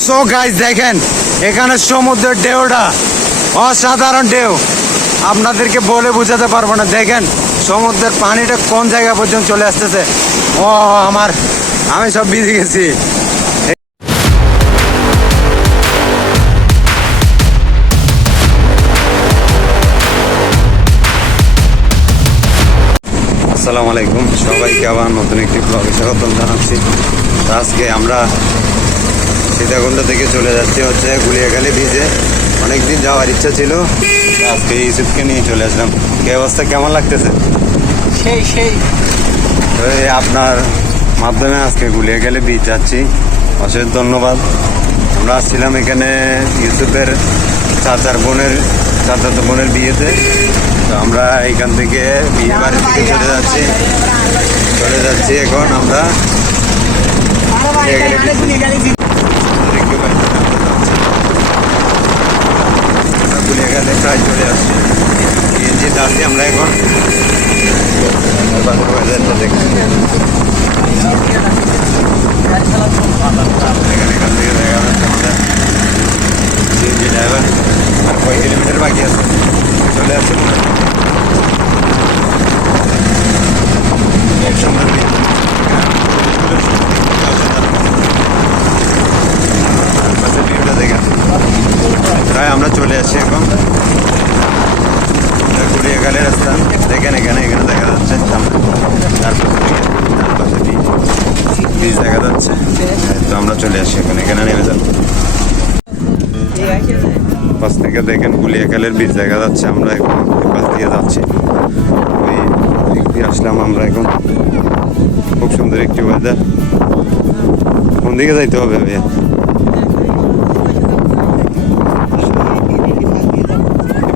So guys দেখেন, এখানে সমুদ্রের ঢেউটা, অসাধারণ ঢেউ। আপনাদেরকে বলে বোঝাতে পারব না। দেখেন, সমুদ্রের পানিটা কোন জায়গা পর্যন্ত চলে আসতেছে। ও, আমার, আমি সব ভিজে গেছি। আসসালামু আলাইকুম। সবাইকে আবার নতুন একটি ব্লগে স্বাগতম জানাচ্ছি। আজকে আমরা সীতাকুণ্ড থেকে চলে যাচ্ছি হচ্ছে গুলিয়াখালী ভিজে অনেকদিন যাওয়ার ইচ্ছা ছিল আজকে ইউসুফকে নিয়ে চলে আসলাম কি অবস্থা কেমন লাগতেছে সেই সেই তো আপনার মাধ্যমে আজকে গুলিয়াখালী বীচ যাচ্ছি অশেষ ধন্যবাদ আমরা আসছিলাম এখানে ইউসুফের চাচার বোনের চাচাতো বোনের বিয়েতে তো আমরা এখান থেকে বিয়ে বাড়ি থেকে চলে যাচ্ছি চলে যাচ্ছি এখন আমরা প্রায় চলে আসছি বিএনজি দাঁড়িয়ে আমরা এখন দেখছি এখানে এখান থেকে দেখা যাচ্ছে আমাদের সিএনজি ড্রাইভার আর কয় কিলোমিটার বাকি আছে চলে আসছে মনে হয়। এক সময় দিয়ে- আশেপাশের ভিউটা দেখেন প্রায় আমরা চলে আসছি এখন গুড়িয়াখালী রাস্তা দেখেন এখানে এখানে দেখা যাচ্ছে সামনে চারপাশে দিকে চারপাশে বীজ বীজ দেখা যাচ্ছে তো আমরা চলে আসি এখানে এখানে নেমে যাব পাশ থেকে গুলিয়াখালের বীজ দেখা যাচ্ছে, আমরা এখন পাশ দিয়ে যাচ্ছি। ওই দিক দিয়ে আসলাম আমরা এখন। খুব সুন্দর একটি ওয়েদার কোন দিকে যাইতে হবে ভাইয়া?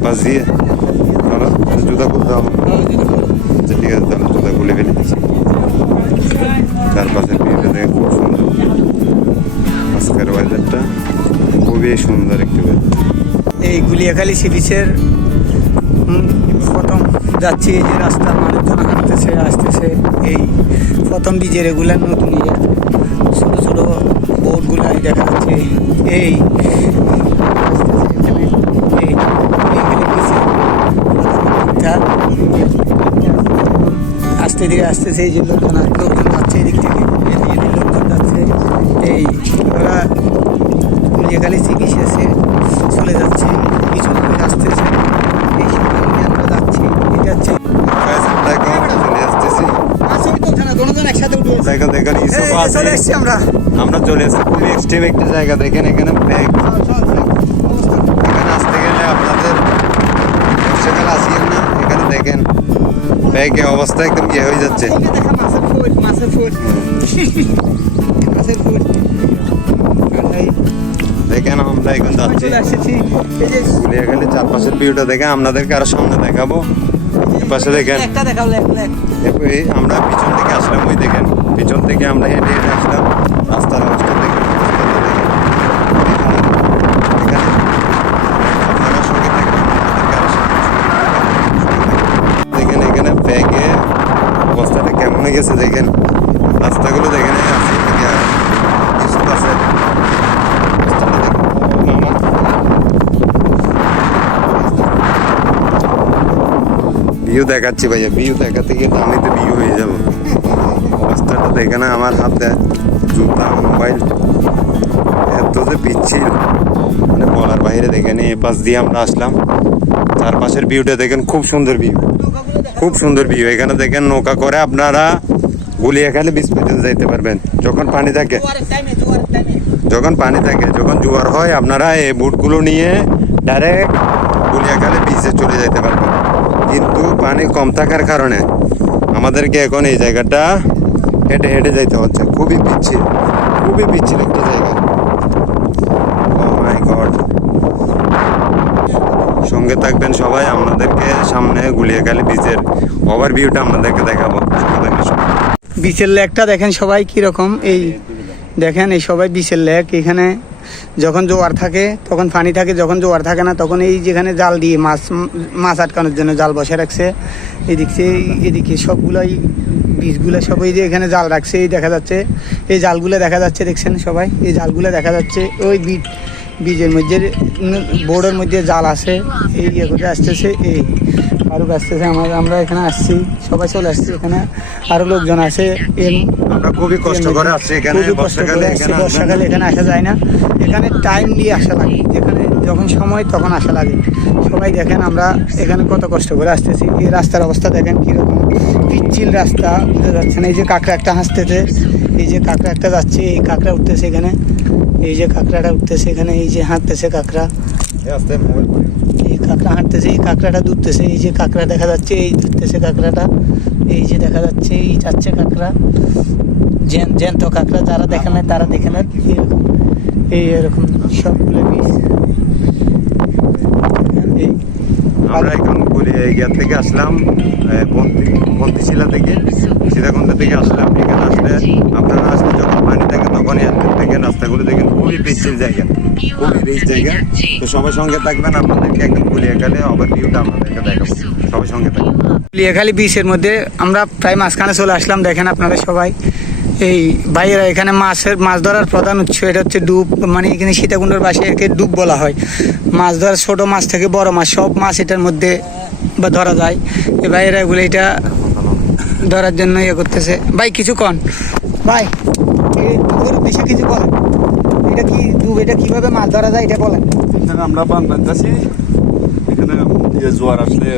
পাশ দিয়ে? জুতা খুলতে হবে। আচ্ছা ঠিক আছে, তাহলে জুতা খুলে ফেলে। দিচ্ছি চারপাশের ভিউটা দেখে খুব সুন্দর। আজকের ওয়েদারটা খুবই সুন্দর একটি ওয়েদার এই গুলিয়াখালী সি বিচের প্রথম যাচ্ছি যে রাস্তার মানুষজন হাঁটতেছে, আসতেছে। এই প্রথম ডিজে রেগুলার নতুন ইয়ে ছোটো ছোট বোটগুলো দেখা যাচ্ছে। এই আস্তে ধীরে আসতেছে, এই যে লোকজন লোকজন যাচ্ছে এদিক থেকে এদিকে যে লোকজন যাচ্ছে এই ওরা গুলিয়াখালী চিকিৎসা চলে যাচ্ছে কিছু লোক আসতেছে এই সময় নিয়ে আমরা যাচ্ছি এটা হচ্ছে Guys, আমরা এখন চলে আসতেছি আসেই তো ওখানে দুজন একসাথে উঠে এসেছে। দেখেন দেখেন এই, ইসুফ এই, আছে চলে এসেছি আমরা। আমরা চলে এসেছি। খুবই এক্সট্রিম একটা জায়গা দেখেন এখানে ব্যাগ। এখানে আসতে গেলে আপনাদের বর্ষাকাল আসিয়েন না। এখানে দেখেন ব্যাগে অবস্থা একদম ইয়ে হয়ে যাচ্ছে। দেখেন আমরা এখন যাচ্ছি। চলে এসেছি। এই যে গুলিয়াখালী চারপাশের ভিউটা দেখে আপনাদেরকে আরও সামনে দেখাবো। পাশে দেখেন। আমরা পিছন থেকে আসলাম ওই দেখেন। পিছন থেকে আমরা হেঁটে হেঁটে আসলাম রাস্তার অবস্থা দেখেন দেখেন। এখানে ব্যাগে অবস্থাটা কেমন গেছে দেখেন। রাস্তাগুলো দেখেন এই আছে এদিকে কিছু আছে রাস্তাটা দেখেন। ও মামা। ভিউ দেখাচ্ছি ভাইয়া, ভিউ দেখাতে গিয়ে তো আমি তো ভিউ হয়ে যাব। অবস্থাটা দেখে না আমার হাতে জুতা, মোবাইল, এত যে পিচ্ছিল মানে বলার বাইরে দেখেন এই পাশ দিয়ে আমরা আসলাম। চারপাশের ভিউটা দেখেন, খুব সুন্দর ভিউ। খুব সুন্দর ভিউ। এখানে দেখেন নৌকা করে আপনারা গুলিয়াখালী বিচ পর্যন্ত যাইতে পারবেন। যখন পানি থাকে, যখন পানি থাকে, যখন জোয়ার হয়, আপনারা এই বুটগুলো নিয়ে ডাইরেক্ট গুলিয়াখালী বিচে চলে যেতে পারবেন। কিন্তু পানি কম থাকার কারণে আমাদেরকে এখন এই জায়গাটা হেঁটে হেঁটে যাইতে হচ্ছে। খুবই পিচ্ছিল খুবই পিচ্ছিল একটা জায়গা। গড সঙ্গে থাকবেন সবাই, আপনাদেরকে সামনে গুলিয়াখালী বিচের ওভারভিউটা আপনাদেরকে দেখাবো। বিচের লেকটা দেখেন সবাই কীরকম, এই দেখেন এই সবাই বিচের লেক, এখানে যখন জোয়ার থাকে, তখন পানি থাকে, যখন জোয়ার থাকে না, তখন এই যেখানে জাল দিয়ে মাছ মাছ আটকানোর জন্য জাল বসে রাখছে। এদিক এদিকে সবগুলাই বীজগুলো সবাই যে এখানে জাল রাখছে, এই দেখা যাচ্ছে, এই জালগুলো দেখা যাচ্ছে, দেখছেন সবাই? এই জালগুলো দেখা যাচ্ছে, ওই বীজ, বীজের মধ্যে বোর্ডের মধ্যে জাল আছে, এই ইয়ে করে আসতেছে, এই আরও আসতেছে আমার আমরা এখানে আসছি সবাই চলে আসছি এখানে। আরও লোকজন আছে আমরা খুবই কষ্ট করে আসছি এখানে বর্ষাকালে এখানে বর্ষাকালে এখানে আসা যায় না। এখানে টাইম দিয়ে আসা লাগে যেখানে যখন সময় তখন আসা লাগে। সবাই দেখেন আমরা এখানে কত কষ্ট করে আসতেছি। এই রাস্তার অবস্থা দেখেন কীরকম। পিচ্ছিল রাস্তা বুঝতে যাচ্ছে না। এই যে কাঁকড়া একটা হাসতেছে এই যে কাঁকড়া একটা যাচ্ছে এই কাঁকড়া উঠতেছে এখানে। এই যে কাঁকড়াটা উঠতেছে এখানে এই যে হাঁটতেছে কাঁকড়া। আস্তে মোবাইল কাঁকড়া হাঁটতেছে, এই কাঁকড়াটা দুধতেছে এই যে কাঁকড়া দেখা যাচ্ছে, এই দুধতেছে কাঁকড়াটা, এই যে দেখা যাচ্ছে, এই যাচ্ছে কাঁকড়া। জ্যান জ্যান্ত কাঁকড়া, যারা দেখে নেয়, তারা দেখে না এরকম। এই এরকম সবগুলো পিস আমরা এখন ইয়ার থেকে আসলাম বন্তিশিলা থেকে, সীতাকুণ্ড থেকে আসলাম এখানে আপনারা আসলে যখন পানি থাকে তখনই আসবেন দেখেন রাস্তাগুলো দেখেন খুবই পিচ্ছিল জায়গা। খুবই রিচ জায়গা। তো সবার সঙ্গে থাকবেন আপনাদেরকে একদম গেলে আবার ভিউটা আপনাদেরকে দেখাবো। সবার সঙ্গে থাকবেন। লিয়াখালী বিচের মধ্যে আমরা প্রায় মাঝখানে চলে আসলাম দেখেন আপনারা সবাই। এই ভাইয়েরা এখানে মাছের মাছ ধরার প্রধান উৎস এটা হচ্ছে ডুব মানে এখানে সীতাকুণ্ডের পাশে একে ডুব বলা হয়। মাছ ধরার ছোট মাছ থেকে বড় মাছ সব মাছ এটার মধ্যে বা ধরা যায়। এই ভাইয়েরা এগুলো এটা ধরার জন্য ইয়ে করতেছে। ভাই কিছু কন? ভাই এই ডুবের উদ্দেশ্যে কিছু বলেন এটা কি ডুব এটা কীভাবে মাছ ধরা যায় এটা বলেন। আমরা বান বাঁধতেছি এখানে ইয়ে জোয়ার আসলে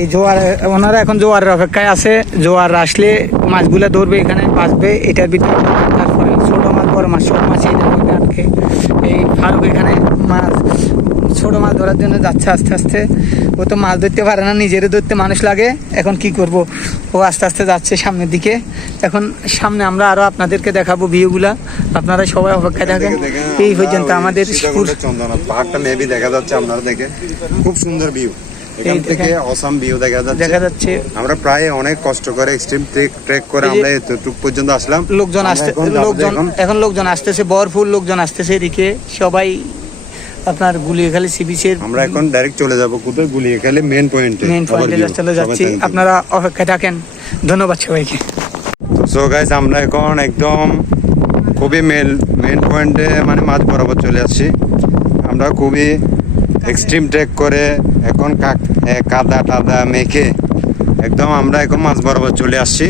এই জোয়ার ওনারা এখন জোয়ারের অপেক্ষায় আছে। জোয়ার আসলে মাছগুলো ধরবে এখানে বাঁচবে এটার ভিতরে তারপরে ছোট মাছ বড় মাছ সব মাছ এটার মধ্যে আটকে। এই ফারুক এখানে মাছ ছোট মাছ ধরার জন্য যাচ্ছে আস্তে আস্তে। ও তো মাছ ধরতে পারে না নিজেরও ধরতে মানুষ লাগে। এখন কি করব? ও আস্তে আস্তে যাচ্ছে সামনের দিকে। এখন সামনে আমরা আরও আপনাদেরকে দেখাবো ভিউগুলা। আপনারা সবাই অপেক্ষায় থাকেন। এই পর্যন্ত আমাদের পাহাড়টা মেবি দেখা যাচ্ছে আপনারা দেখে। খুব সুন্দর ভিউ। এখান থেকে। অসাম ভিউ দেখা যাচ্ছে। দেখা যাচ্ছে। আমরা প্রায় অনেক কষ্ট করে এক্সট্রিম ট্রেক ট্রেক করে আমরা এতটুক পর্যন্ত আসলাম। লোকজন আসতে লোকজন এখন। এখন লোকজন আসতেছে বরফুল লোকজন আসতেছে এদিকে। সবাই আপনার গুলিয়াখালী সি আমরা এখন ডাইরেক্ট চলে যাব কোথায়? গুলিয়ে খেলে মেন পয়েন্টে মেন পয়েন্টে চলে যাচ্ছি। আপনারা অপেক্ষায় থাকেন। ধন্যবাদ সবাইকে। সো গাইস আমরা এখন একদম খুবই মেন মেন পয়েন্টে মানে মাঝ বরাবর চলে আসছি। আমরা খুবই এক্সট্রিম ট্রেক করে এখন কাদা টাদা মেখে একদম আমরা এখন মাঝ বরাবর চলে আসছি।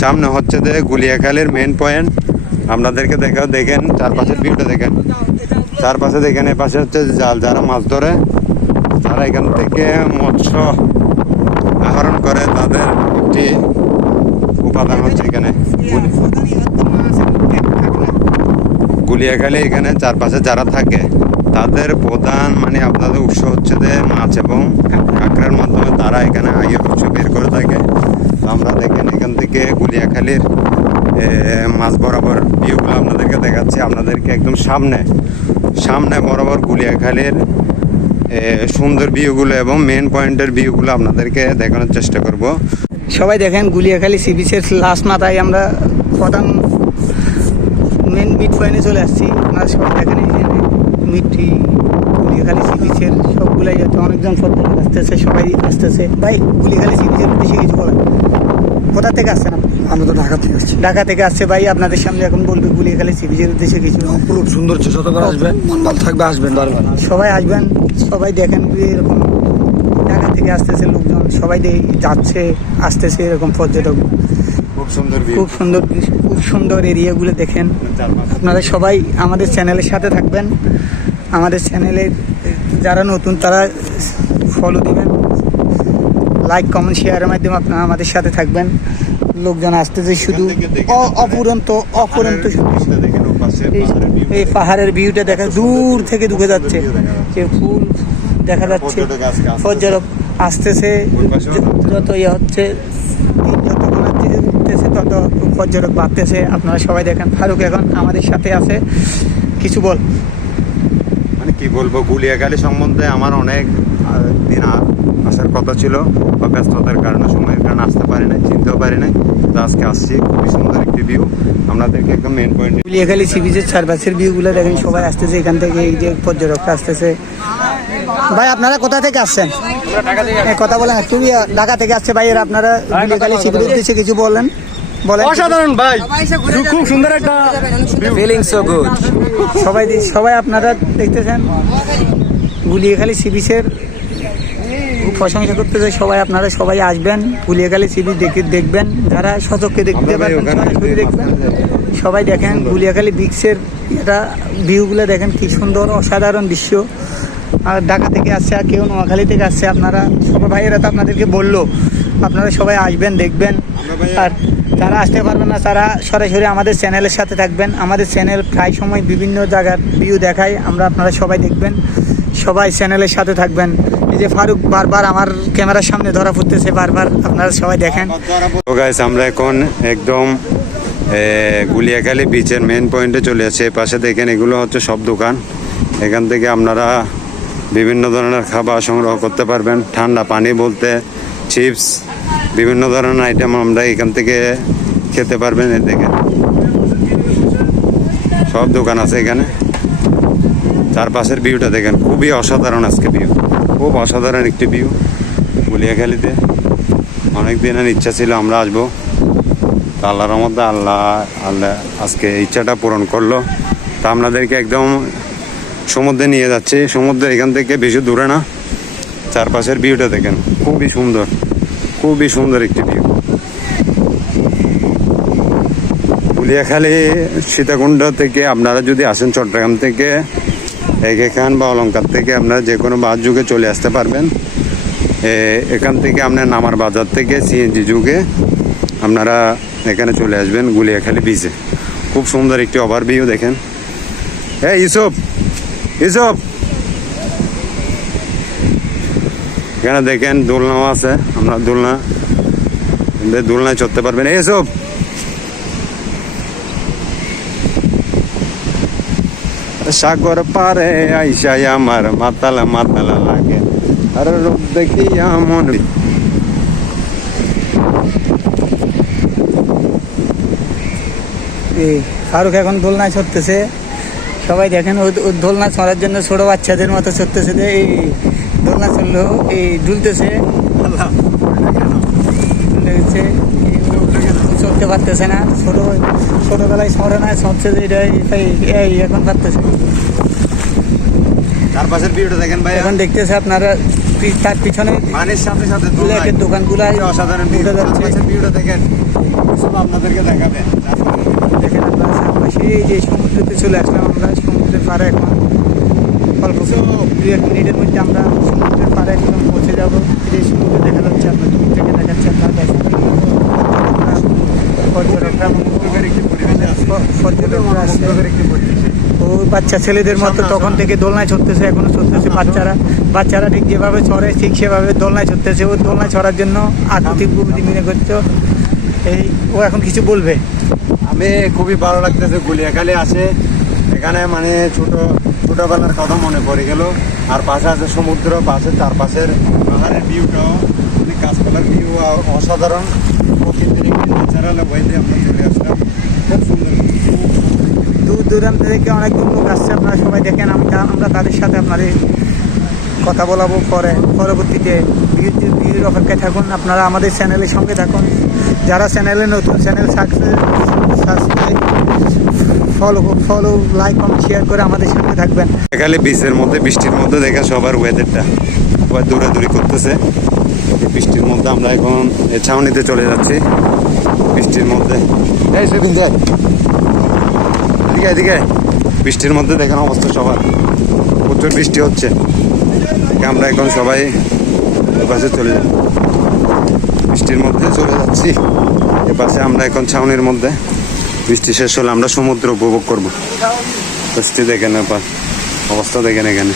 সামনে হচ্ছে যে গুলিয়াখালের মেন পয়েন্ট আপনাদেরকে দেখা দেখেন চারপাশের ভিউটা দেখেন। চারপাশে দেখেন এ পাশে হচ্ছে জাল, যারা মাছ ধরে, তারা এখান থেকে মৎস্য আহরণ করে তাদের একটি উপাদান হচ্ছে এখানে। গুলি- গুলিয়াখালী এখানে চারপাশে যারা থাকে, তাদের প্রধান মানে আপনাদের উৎস হচ্ছে যে মাছ এবং কাঁকড়ার মাধ্যমে তারা এখানে আগে উৎস বের করে থাকে। আমরা দেখেন এখান থেকে গুলিয়াখালীর মাছ বরাবর ভিউগুলো আপনাদেরকে দেখাচ্ছি। আপনাদেরকে একদম সামনে সামনে বরাবর গুলিয়াখালীর সুন্দর ভিউগুলো এবং মেন পয়েন্টের ভিউগুলো আপনাদেরকে দেখানোর চেষ্টা করব। সবাই দেখেন গুলিয়াখালী সি বিচের লাস্ট মাথায় আমরা প্রধান মেন মিড পয়েন্টে চলে আসছি। আপনারা সবাই দেখেন যে মিডটি গুলিয়াখালী সি বিচের সবগুলাই যাচ্ছে অনেকজন পর্যটক আসতেছে, সবাই আসতেছে। ভাই, গুলিয়াখালী সি বিচের উদ্দেশ্যে কিছু বলেন। কোথা থেকে আসছেন আপনি? আমরা তো ঢাকা থেকে আসছি। ঢাকা থেকে আসছে ভাই আপনাদের সামনে এখন বলবে গুলিয়াখালী সি বিচের উদ্দেশ্যে কিছু। খুব সুন্দর যতবার আসবেন মন ভালো থাকবে আসবেন। বারবার সবাই আসবেন সবাই দেখেন এরকম ঢাকা থেকে আসতেছে লোকজন সবাই যাচ্ছে আসতেছে এরকম পর্যটক। খুব সুন্দর খুব সুন্দর খুব সুন্দর এরিয়াগুলো দেখেন। আপনারা সবাই আমাদের চ্যানেলের সাথে থাকবেন। আমাদের চ্যানেলে যারা নতুন তারা ফলো দিবেন। লাইক কমেন্ট শেয়ারের মাধ্যমে আপনারা আমাদের সাথে থাকবেন। লোকজন আসতেছে শুধু অপুরন্ত অপুরন্ত এই- পাহাড়ের ভিউটা দেখা দূর থেকে ঢুকে যাচ্ছে। যে ফুল দেখা যাচ্ছে। পর্যটক আসতেছে। যত ইয়ে হচ্ছে উঠতেছে তত পর্যটক বাড়তেছে। আপনারা সবাই দেখেন ফারুক এখন আমাদের সাথে আছে। কিছু বল। মানে কি বলব গুলিয়াখালী সম্বন্ধে আমার অনেক দিন আসার কথা ছিল বা ব্যস্ততার কারণে সময়ের কারণে আসতে পারি নাই চিনতেও পারি নাই। তো আজকে আসছি খুবই সুন্দর একটি ভিউ আপনাদেরকে একদম মেন পয়েন্ট গুলিয়াখালী সি বিচের চারপাশের ভিউগুলো দেখেন সবাই আসতেছে এখান থেকে এই যে পর্যটকরা আসতেছে। ভাই আপনারা কোথা থেকে আসছেন? কথা বলেন তুমি ঢাকা থেকে আসছে ভাই এর আপনারা গুলিয়াখালী সি বিচের উদ্দেশ্যে কিছু বলেন। বলেন। অসাধারণ ভাই। খুব সুন্দর একটা ফিলিং সো গুড সবাই সবাই আপনারা দেখতেছেন? গুলিয়াখালী সি বিচের প্রশংসা করতেছে সবাই আপনারা সবাই আসবেন গুলিয়াখালী সি বিচ দেখে দেখবেন যারা সচককে দেখতে পারবেন সরাসরি দেখবেন। সবাই দেখেন গুলিয়াখালী বিচের এটা ভিউগুলো দেখেন কি সুন্দর অসাধারণ দৃশ্য। আর ঢাকা থেকে আসছে আর কেউ নোয়াখালী থেকে আসছে আপনারা সবাই ভাইয়েরা তো আপনাদেরকে বলল আপনারা সবাই আসবেন দেখবেন। আর যারা আসতে পারবেন না তারা সরাসরি আমাদের চ্যানেলের সাথে থাকবেন। আমাদের চ্যানেল প্রায় সময় বিভিন্ন জায়গার ভিউ দেখায় আমরা আপনারা সবাই দেখবেন। সবাই চ্যানেলের সাথে থাকবেন। যে ফারুক বারবার আমার ক্যামেরার সামনে ধরা পড়তেছে বারবার আপনারা সবাই দেখেন। তো গাইস আমরা এখন একদম এ, গুলিয়াখালী বিচের মেন পয়েন্টে চলে আসছি পাশে দেখেন এগুলো হচ্ছে সব দোকান। এখান থেকে আপনারা বিভিন্ন ধরনের খাবার সংগ্রহ করতে পারবেন। ঠান্ডা পানি বলতে চিপস বিভিন্ন ধরনের আইটেম আমরা এখান থেকে খেতে পারবেন। এই দেখেন সব দোকান আছে এখানে। চারপাশের ভিউটা দেখেন খুবই অসাধারণ আজকে ভিউ খুব অসাধারণ একটি ভিউ গুলিয়াখালীতে অনেক দিনের ইচ্ছা ছিল আমরা আসব। আল্লাহর মধ্যে আল্লাহ আল্লাহ আজকে ইচ্ছাটা পূরণ করল। তা আপনাদেরকে একদম সমুদ্রে নিয়ে যাচ্ছে। সমুদ্র এখান থেকে বেশি দূরে না। চারপাশের ভিউটা দেখেন, খুবই সুন্দর খুবই সুন্দর একটি ভিউ গুলিয়াখালী সীতাকুণ্ড থেকে আপনারা যদি আসেন চট্টগ্রাম থেকে একে খান বা অলঙ্কার থেকে আপনারা যে কোনো বাস যুগে চলে আসতে পারবেন। এখান থেকে আপনার নামার বাজার থেকে সিএনজি যুগে আপনারা এখানে চলে আসবেন গুলিয়াখালী বিচে খুব সুন্দর একটি ওভারভিউ দেখেন। হ্যাঁ ইসব ইসব এখানে দেখেন দোলনাও আছে, আপনার দোলনা দোলনায় চড়তে পারবেন। এসব সাগর পারে আইসাই আমার মাতালা মাতালা লাগে। আর রূপ দেখি মন এই ফারুক এখন দোলনায় ছড়তেছে সবাই দেখেন দোলনা ছড়ার জন্য ছোট বাচ্চাদের মতো ছড়তেছে যে এই দোলনা চলল এই দুলতেছে দুলতেছে চড়তে পারতেছে না। ছোট ছোটবেলায় সরে না চড়ছে যে এটা এই- এখন পারতেছে চারপাশের ভিউটা দেখেন ভাই এখন দেখতেছে আপনারা তার পিছনে মানের সাথে সাথে ফ্ল্যাটের দোকানগুলো অসাধারণ উঠে যাচ্ছে। ভিউটা দেখেন। সব আপনাদেরকে দেখাবে। দেখেন আপনারা চারপাশে এই যে সমুদ্রতে চলে আসলাম আমরা সমুদ্রের পাড়ে এখন। অল্প দু এক মিনিটের মধ্যে আমরা সমুদ্রের পাড়ে একদম পৌঁছে যাব। এই সমুদ্র দেখা যাচ্ছে আপনার দূর থেকে দেখাচ্ছে আপনার কাছে পর্যটকরা প- পর্যটকরা ও বাচ্চা ছেলেদের মতো তখন থেকে দোলনায় চড়তেছে এখনও চড়তেছে বাচ্চারা। বাচ্চারা ঠিক যেভাবে চড়ে ঠিক সেভাবে দোলনায় ছড়তেছে ও দোলনায় ছড়ার জন্য আকুতি বুকুতি মনে করছ। এই ও এখন কিছু বলবে? আমি খুবই ভালো লাগতেছে গুলিয়াখালী আছে। এখানে মানে ছোট ছোটবেলার কথা মনে পড়ে গেল। আর পাশে আছে সমুদ্র পাশে চারপাশের পাহাড়ের ভিউটাও। মানে গাছপালার ভিউ অসাধারণ। প্রকৃতির একটি ন্যাচারাল ওয়েতে আমরা চলে আসলাম। খুব সুন্দর দূর দূরান্ত থেকে অনেক লোক আসছে আপনারা সবাই দেখেন আমি আমরা তাদের সাথে আপনাদের কথা বলাবো পরে পরবর্তীতে বিয়ের বিয়ের অপেক্ষায় থাকুন আপনারা আমাদের চ্যানেলের সঙ্গে থাকুন। যারা চ্যানেলে নতুন channel subscribe follow follow like comment share করে আমাদের সঙ্গে থাকবেন। খালি বিচের মধ্যে বৃষ্টির মধ্যে দেখে সবার ওয়েদারটা সবাই দৌড়াদৌড়ি করতেছে। বৃষ্টির মধ্যে আমরা এখন এই ছাউনিতে চলে যাচ্ছি। বৃষ্টির মধ্যে। এই সেদিন দেখ। এদিকে এদিকে। বৃষ্টির মধ্যে দেখেন অবস্থা সবার। প্রচুর বৃষ্টি হচ্ছে। আমরা এখন সবাই এপাশে চলে যাব বৃষ্টির মধ্যে চলে যাচ্ছি। এপাশে আমরা এখন ছাউনির মধ্যে। বৃষ্টি শেষ হলে আমরা সমুদ্র উপভোগ করব। বৃষ্টি দেখেন এবার অবস্থা দেখেন এখানে।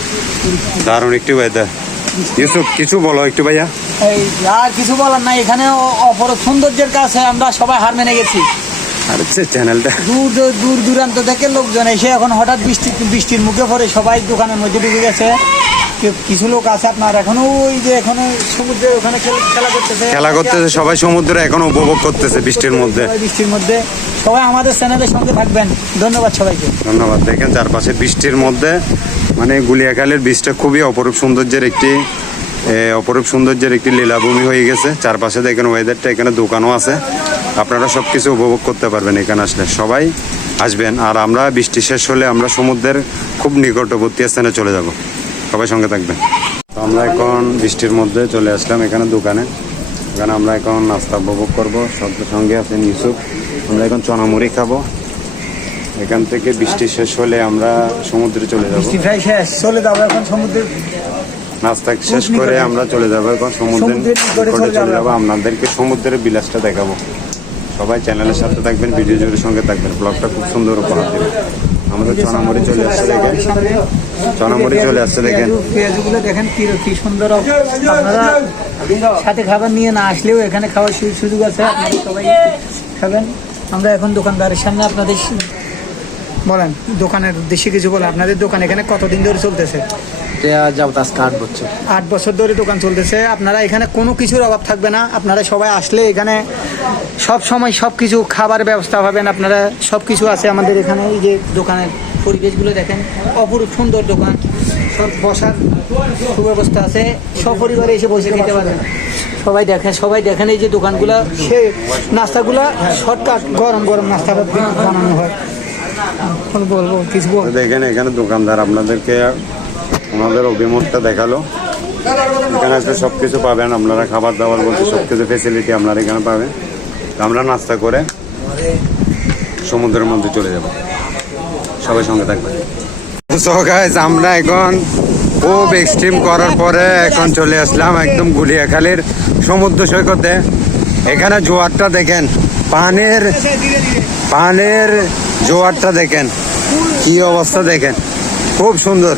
দারুণ একটু ওয়েদার ইউসুফ, কিছু বলো একটু ভাইয়া। আর কিছু বলার নাই। এখানে অপর সৌন্দর্যের কাছে আমরা সবাই হার মেনে গেছি। আর হচ্ছে চ্যানেলটা দূর দূর- দূর দূরান্ত থেকে লোকজন এসে এখন হঠাৎ বৃষ্টি বৃষ্টির মুখে পড়ে সবাই দোকানের মধ্যে ঢুকে গেছে। কিছু লোক আছে আপনার এখনও ওই যে এখনও সমুদ্রে ওখানে খেল- করতেছে। খেলা করতেছে সবাই সমুদ্র এখন উপভোগ করতেছে বৃষ্টির মধ্যে। বৃষ্টির মধ্যে। সবাই আমাদের চ্যানেলের সঙ্গে থাকবেন। ধন্যবাদ সবাইকে। ধন্যবাদ। দেখেন চারপাশে বৃষ্টির মধ্যে মানে গুলিয়াখালের বীজটা খুবই অপরূপ সৌন্দর্যের একটি অপরূপ সৌন্দর্যের একটি লীলাভূমি হয়ে গেছে। চারপাশে দেখেন ওয়েদারটা এখানে দোকানও আছে। আপনারা সব কিছু উপভোগ করতে পারবেন এখানে আসলে। সবাই আসবেন আর আমরা বৃষ্টি শেষ হলে আমরা সমুদ্রের খুব নিকটবর্তী স্থানে চলে যাব। সবাই সঙ্গে থাকবেন। তো আমরা এখন বৃষ্টির মধ্যে চলে আসলাম এখানে দোকানে। এখানে আমরা এখন নাস্তা উপভোগ করব। সব সঙ্গে আছেন ইউসুফ। আমরা এখন চনামুড়ি খাব। এখান থেকে বৃষ্টি শেষ হলে আমরা সমুদ্রে চলে যাব। বৃষ্টি চলে যাব এখন সমুদ্রের নাস্তা শেষ করে আমরা চলে যাব এখন নিকটে চলে। যাব। আপনাদেরকে সমুদ্রের বিলাসটা দেখাবো। সবাই চ্যানেলের সাথে থাকবেন, ভিডিও জুড়ে সঙ্গে থাকবেন। ব্লগটা খুব সুন্দর উপহার দেবে। আমাদের চনামুড়ি চলে আসছে দেখেন। চনামুড়ি চলে আসছে দেখেন। দেখেন কি কি সুন্দর সাথে খাবার নিয়ে না আসলেও এখানে খাওয়ার সুযোগ আছে। আপনারা সবাই খাবেন। আমরা এখন দোকানদারের সামনে আপনাদের বলেন, দোকানের উদ্দেশ্যে কিছু বলেন আপনাদের দোকান এখানে কতদিন ধরে চলতেছে? যাব আজকে আট বছর। আট বছর ধরে দোকান চলতেছে। আপনারা এখানে কোনো কিছুর অভাব থাকবে না। আপনারা সবাই আসলে এখানে সব সময় সব কিছু খাবার ব্যবস্থা পাবেন। আপনারা সব কিছু আছে আমাদের এখানে। এই যে দোকানের পরিবেশগুলো দেখেন অপরূপ সুন্দর দোকান। সব বসার সুব্যবস্থা আছে। সপরিবারে এসে বসে খেতে পারেন সবাই দেখেন সবাই দেখেন এই যে দোকানগুলো। সে নাস্তাগুলো শর্টকাট গরম গরম নাস্তা বানানো হয়। বলব কিছু দেখেন এখানে দোকানদার আপনাদেরকে ওনাদের অভিমতটা দেখাল। এখানে আসলে সব কিছু পাবেন, আপনারা খাবার দাবার বলতে সব কিছু ফেসিলিটি আপনারা এখানে পাবেন। আমরা নাস্তা করে সমুদ্রের মধ্যে চলে যাব। সবাই সঙ্গে থাকবেন। সো গাইস আমরা এখন খুব এক্সট্রিম করার পরে এখন চলে আসলাম একদম গুলিয়াখালীর সমুদ্র সৈকতে। এখানে জোয়ারটা দেখেন, পানের পানের জোয়ারটা দেখেন, কি অবস্থা দেখেন। খুব সুন্দর।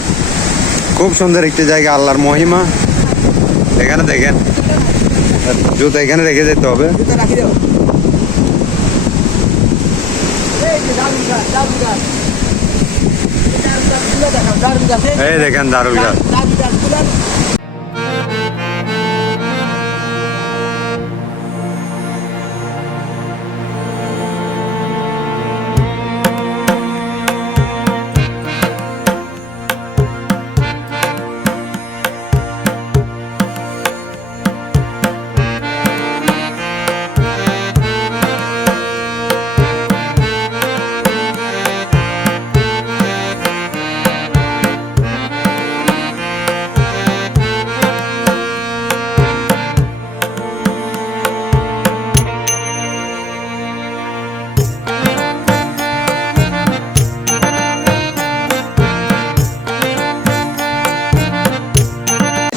খুব সুন্দর একটি জায়গা আল্লাহর মহিমা। এখানে দেখেন জুতো এখানে রেখে যেতে হবে। এই দেখেন দারুল গাছ,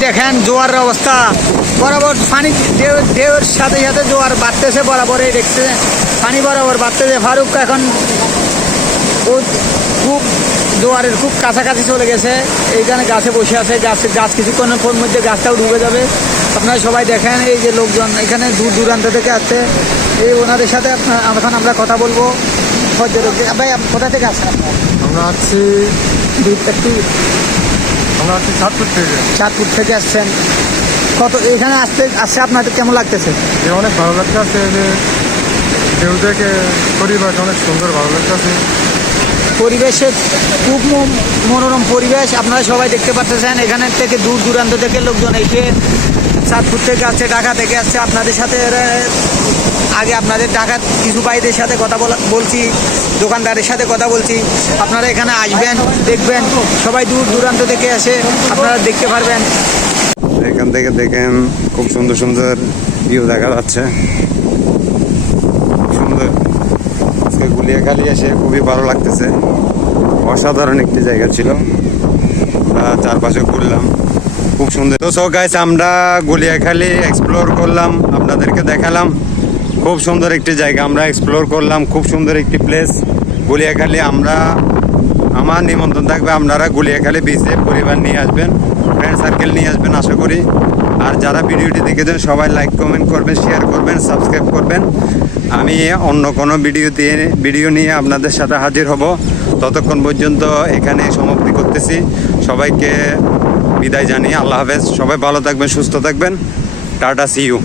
দেখেন জোয়ারের অবস্থা। বরাবর পানি ঢেউ ঢেউয়ের সাথে সাথে জোয়ার বাড়তেছে বরাবরই দেখছে পানি বরাবর বাড়তেছে। ফারুক এখন খুব জোয়ারের খুব কাছাকাছি চলে গেছে। এইখানে গাছে বসে আছে। গাছ গাছ কিছুক্ষণের পর মধ্যে গাছটাও ডুবে যাবে। আপনারা সবাই দেখেন, এই যে লোকজন এখানে দূর দূরান্ত থেকে আসছে। এই ওনাদের সাথে এখন আমরা কথা বলব। ভদ্রলোক ভাই কোথা থেকে আসছেন আপনার? আমরা আছি একটু আমরা চাঁদপুর থেকে। চাঁদপুর থেকে আসছেন। কত এখানে আসতে আসছে আপনাদের কেমন লাগতেছে? যে অনেক ভালো লাগতে আছে যে কেউ থেকে পরিবেশ অনেক সুন্দর ভালো লাগতেছে। পরিবেশে পরিবেশের খুব মন- মনোরম পরিবেশ। আপনারা সবাই দেখতে পাচ্ছেন এখানের থেকে দূর দূরান্ত থেকে লোকজন এসে চাঁদপুর থেকে আসছে, ঢাকা থেকে আসছে। আপনাদের সাথে আগে আপনাদের ঢাকার কিছু ভাইদের সাথে কথা বলা বলছি, দোকানদারের সাথে কথা বলছি। আপনারা এখানে আসবেন, দেখবেন, সবাই দূর দূরান্ত থেকে আসে, আপনারা দেখতে পারবেন। এখান থেকে দেখেন, খুব সুন্দর সুন্দর ভিউ দেখা যাচ্ছে। সুন্দর। আজকে গুলিয়াখালী এসে খুবই ভালো লাগতেছে। অসাধারণ একটি জায়গা ছিল। চারপাশে ঘুরলাম। খুব সুন্দর। তো সো গাইস আমরা গুলিয়াখালী এক্সপ্লোর করলাম, আপনাদেরকে দেখালাম। খুব সুন্দর একটি জায়গা, আমরা এক্সপ্লোর করলাম, খুব সুন্দর একটি প্লেস গুলিয়াখালী, আমরা, আমার নিমন্ত্রণ থাকবে, আপনারা গুলিয়াখালী বিচে পরিবার নিয়ে আসবেন ফ্রেন্ড সার্কেল নিয়ে আসবেন, আশা করি। আর যারা ভিডিওটি দেখেছেন, সবাই লাইক কমেন্ট করবেন শেয়ার করবেন সাবস্ক্রাইব করবেন। আমি অন্য কোনো ভিডিও দিয়ে ভিডিও নিয়ে আপনাদের সাথে হাজির হব। ততক্ষণ পর্যন্ত এখানে সমাপ্তি করতেছি। সবাইকে বিদায় জানিয়ে আল্লাহ হাফেজ। সবাই ভালো থাকবেন সুস্থ থাকবেন। Tata C you